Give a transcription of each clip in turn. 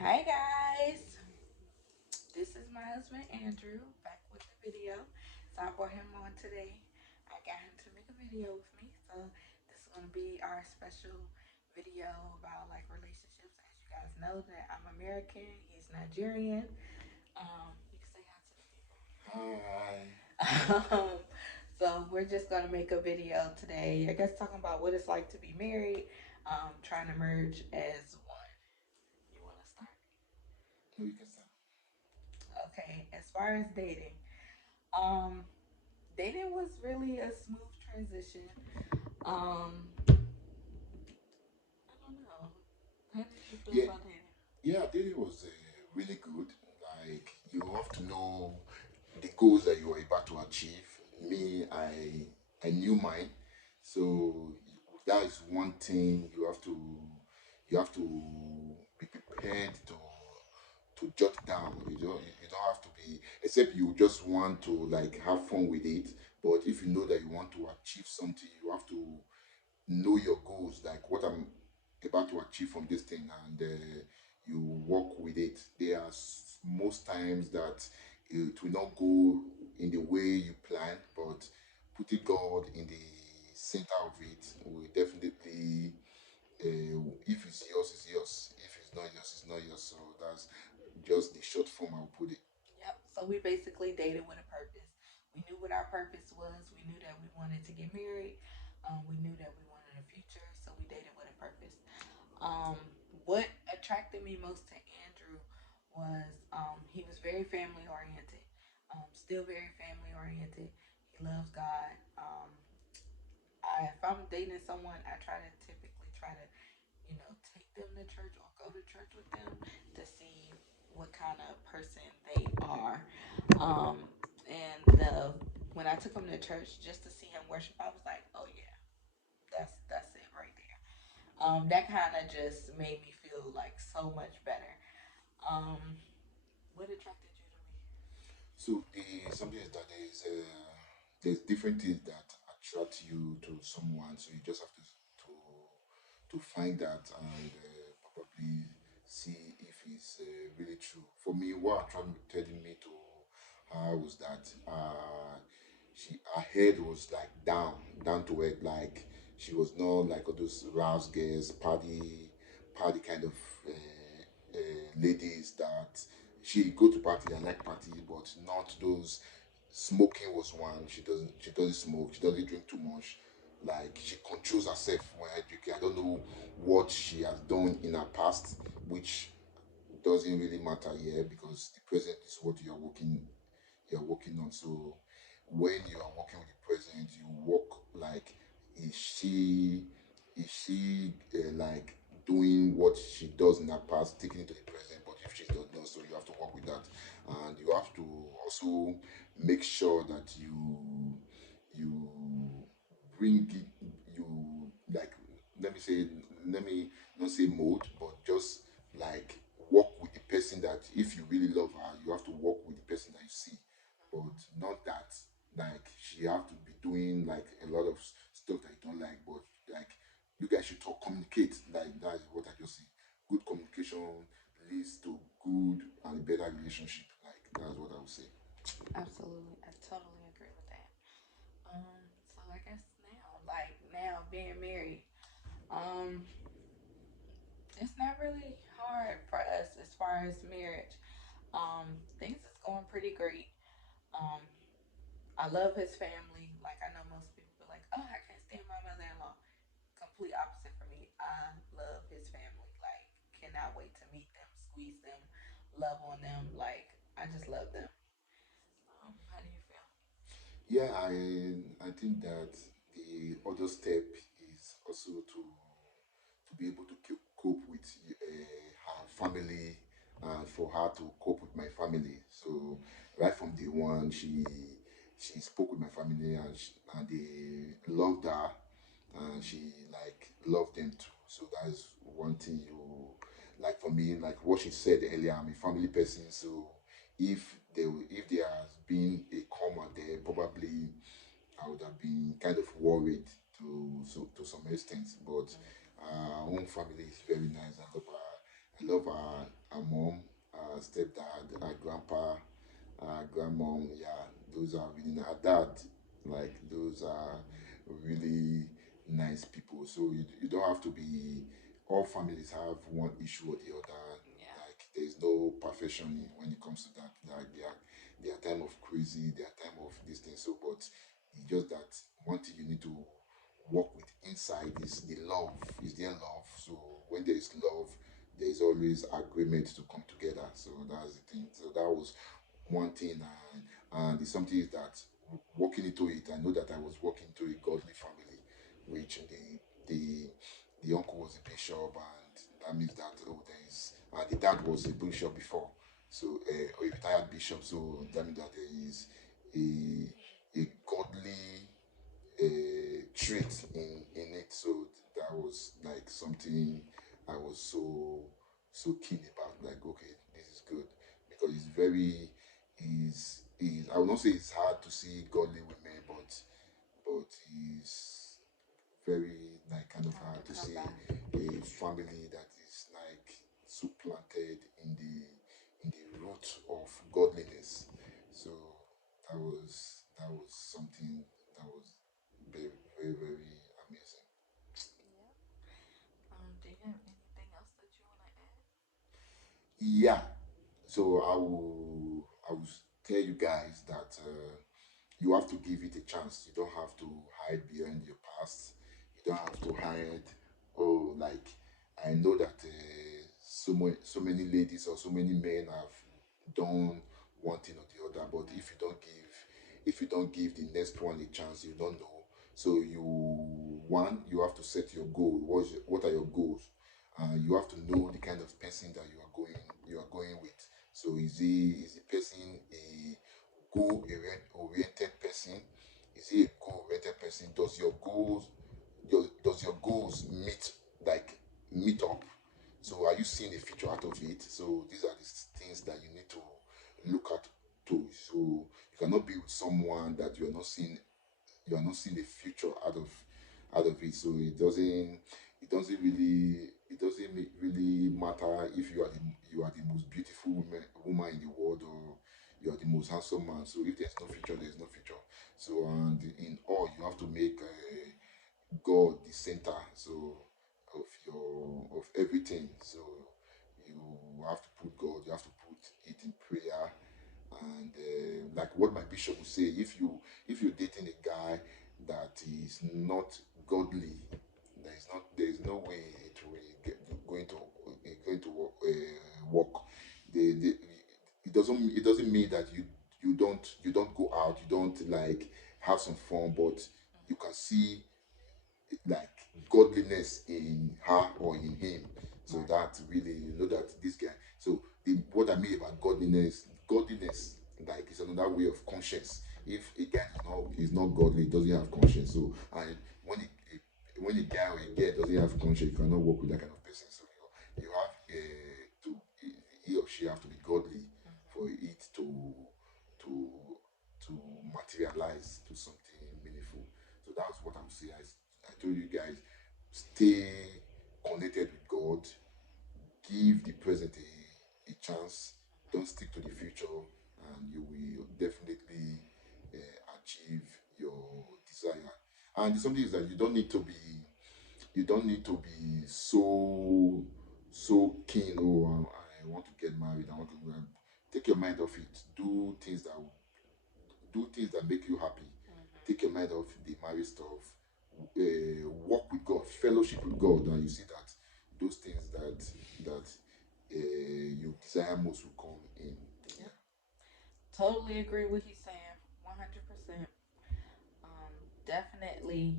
Hi guys, this is my husband Andrew back with the video. So I brought him on today. I got him to make a video with me. So this is gonna be our special video about like relationships. As you guys know that I'm American, he's Nigerian. You can say hi to the people. So we're just gonna make a video today. I guess talking about what it's like to be married, trying to merge as one. You wanna start? We can start. Okay, as far as dating, um, dating was really a smooth transition. I don't know. How did you feel Yeah, about dating? yeah, dating was really good. Like you have to know the goals that you are about to achieve. Me, I knew mine, so that is one thing you have to be prepared to jot down. You don't have to be, except you just want to like have fun with it. But if you know that you want to achieve something, you have to know your goals, like what I'm about to achieve from this thing, and you work with it. There are most times that it will not go in the way you plan, but putting God in the center of it will definitely, if it's yours, it's yours. If it's not yours, it's not yours. So that's just the short form I'll put it. Yep. So we basically dated with a purpose. We knew what our purpose was. We knew that we wanted to get married. We knew that we wanted a future. So we dated with a purpose. Um, what attracted me most to Andrew was he was very family oriented. Still very family oriented. He loves God. If I'm dating someone, I typically try to take them to church or go to church with them to see what kind of person they are. Um, and when I took him to church just to see him worship, I was like, oh yeah, that's it right there. That kind of just made me feel like so much better. Um, what attracted you to me? So the something is that there's different things that attract you to someone. So you just have to find that and probably see if it's really true. For me, what attracted me to her was that her head was like down to earth. Like she was not like all those rouse girls, party kind of ladies that she go to party and like party, but not those. Smoking was one. She doesn't smoke. She doesn't drink too much. Like she controls herself when I drink. I don't know what she has done in her past, which doesn't really matter here because the present is what you're working on. So when you are working with the present, you work like, is she like doing what she does in her past, taking it to the present? But if she does not, so you have to work with that, and you have to also make sure that you bring it, you like, let me say, let me not say mold, but just like work with the person, that if you really love her, you have to work with the person that you see, but not that like she have to be doing like a lot of stuff that you don't like, but like you guys should talk, communicate. Like that's what I just see. Good communication leads to good and better relationship. Like that's what I would say. Absolutely, I totally agree with that. So I guess now being married, um, it's not really hard for us as far as marriage. Things is going pretty great. Um, I love his family. Like I know most people be like, "Oh, I can't stand my mother-in-law." Complete opposite for me. I love his family. Like, cannot wait to meet them, squeeze them, love on them. Like, I just love them. How do you feel? Yeah, I think that the other step is also to be able to cope with her family, and for her to cope with my family. So right from day one, she spoke with my family, and they loved her, and she like loved them too. So that's one thing, you like, for me, like what she said earlier, I'm a family person. So if there has been a comma there, probably I would have been kind of worried to some extent. But our own family is very nice. I love her. I love her. our mom, our stepdad, our grandpa, our grandmom. Yeah, those are really our dad. Like those are really nice people. So you don't have to be. All families have one issue or the other. Yeah. Like there's no perfection when it comes to that. Like there are time of crazy, there are time of this thing. So, but it's just that one thing you need to work with inside is the love. Is there love? So when there is love, there is always agreement to come together. So that's the thing. So that was one thing, and it's something that walking into it, I know that I was walking into a godly family, which the uncle was a bishop, and that means that oh, there is, and the dad was a bishop before, so or a retired bishop, so that means that there is a godly trait in it. So that was like something I was so keen about. Like, okay, this is good because it's very is I would not say it's hard to see godly women, but it's very like kind of Hard to hard to come see by. a family that is like so planted in the root of godliness. So that was something that was very very amazing. Yep. Do you have anything else that you want to add? Yeah. So I will tell you guys that you have to give it a chance. You don't have to hide behind your past. You don't have to hide. Oh, like I know that so many ladies or so many men have done one thing or the other. But if you don't give the next one a chance, you don't know. So you have to set your goal. What are your goals? You have to know the kind of person that you are going with. So is the person a oriented person? Is he a goal oriented person? Does your goals meet up? So are you seeing a future out of it? So these are the things that you need to look at too. So you cannot be with someone that you are not seeing a future out of it. So it doesn't really matter if you are the most beautiful woman in the world, or you are the most handsome man. So if there's no future, there's no future. So and in all, you have to make God the center. So of everything. So you have to put God. You have to put it in prayer, and like what my bishop would say, if you're dating a guy that is not godly, there is no way it will work. It doesn't mean that you don't go out, you don't like have some fun, but you can see like godliness in her or in him. So Right. that really, that this guy. So what I mean about godliness, like it's another way of conscience. If a guy is not godly, he doesn't have conscience. So and when a guy or a girl doesn't have conscience, you cannot work with that kind of person. So you have to he or she have to be godly for it to to materialize to something meaningful. So that's what I'm saying. I told you guys, stay connected with God, give the present a chance, don't stick to the future, and you will definitely achieve your desire. And something is that you don't need to be so keen. Oh, I want to get married. I want to take your mind off it. Do things that make you happy. Take your mind off the married stuff. Walk with God, fellowship with God, and you see that those things that you desire most will come in. Yep. Totally agree with you saying. 100%. Definitely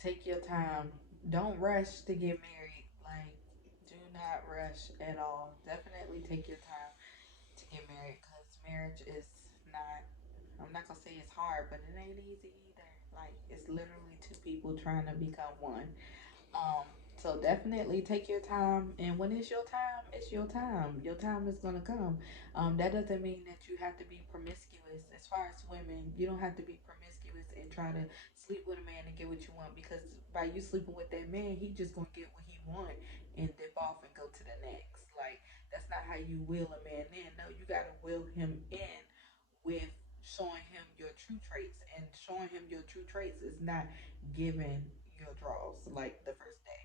take your time. Don't rush to get married. Like, do not rush at all. Definitely take your time to get married because marriage is not, I'm not going to say it's hard, but it ain't easy either. Like, it's literally two people trying to become one. So definitely take your time, and when it's your time, it's your time. Your time is gonna come. That doesn't mean that you have to be promiscuous. As far as women, you don't have to be promiscuous and try to sleep with a man and get what you want, because by you sleeping with that man, he just gonna get what he want and dip off and go to the next. Like, that's that's not how you will a man in. No, you gotta will him in with showing him your true traits, and showing him your true traits is not giving your draws like the first day.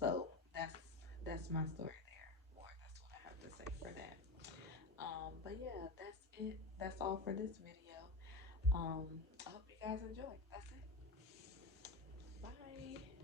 So that's my story there, or that's what I have to say for that. But yeah, that's it. That's all for this video. I hope you guys enjoy. That's it. Bye.